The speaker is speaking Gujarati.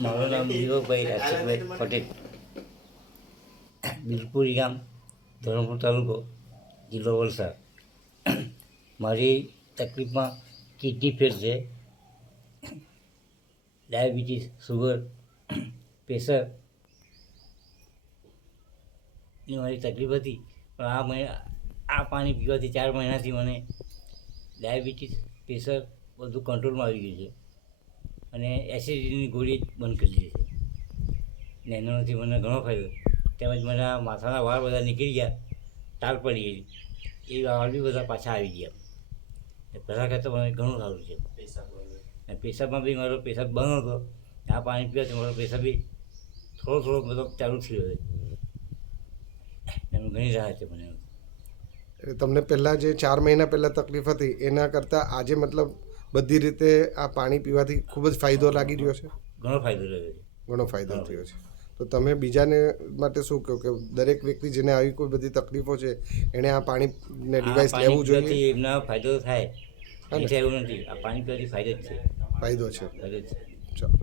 મારું નામ દીપકભાઈ રાજેશભાઈ પટેલ, બિલપુરી ગામ, ધરમપુર તાલુકો, જિલ્લો વલસાડ. મારી તકલીફમાં કિડની ફેલ છે, ડાયાબિટીસ, સુગર, પ્રેશર ની મારી તકલીફ હતી. પણ આ પાણી પીવાથી 4 મહિનાથી મને ડાયાબિટીસ, પ્રેશર બધું કંટ્રોલમાં આવી ગયું છે અને એસિડિટીની ગોળી બંધ કરી દીધી છે. ને એનાથી મને ઘણો ફાયદો, તેમજ મને માથાના વાળ બધા નીકળી ગયા, ટાલ પડી ગઈ, એ વાળ બી બધા પાછા આવી ગયા. પહેલાં કરતાં મને ઘણું સારું છે. અને પેશાબમાં બી મારો પેશાબ બંધ હતો, આ પાણી પીવાથી મારો પેશાબ બી થોડો મતલબ ચાલુ થયો છે. એનું ઘણી રાહત છે મને. એટલે તમને પહેલાં જે 4 મહિના પહેલાં તકલીફ હતી એના કરતાં આજે મતલબ બધી રીતે આ પાણી પીવાથી ખૂબ જ ફાયદો લાગી રહ્યો છે? ઘણો ફાયદો રહ્યો છે. ઘણો ફાયદો થયો છે. તો તમે બીજાને માટે શું કહો કે દરેક વ્યક્તિ જેને આવી કોઈ બધી તકલીફો છે એણે આ પાણીને ડિવાઇસ લેવું જોઈએ? એમના ફાયદો થાય એવું નથી. આ પાણી પીવાથી ફાયદો જ છે. ફાયદો છે. ફાયદો જ છે. ચાલો.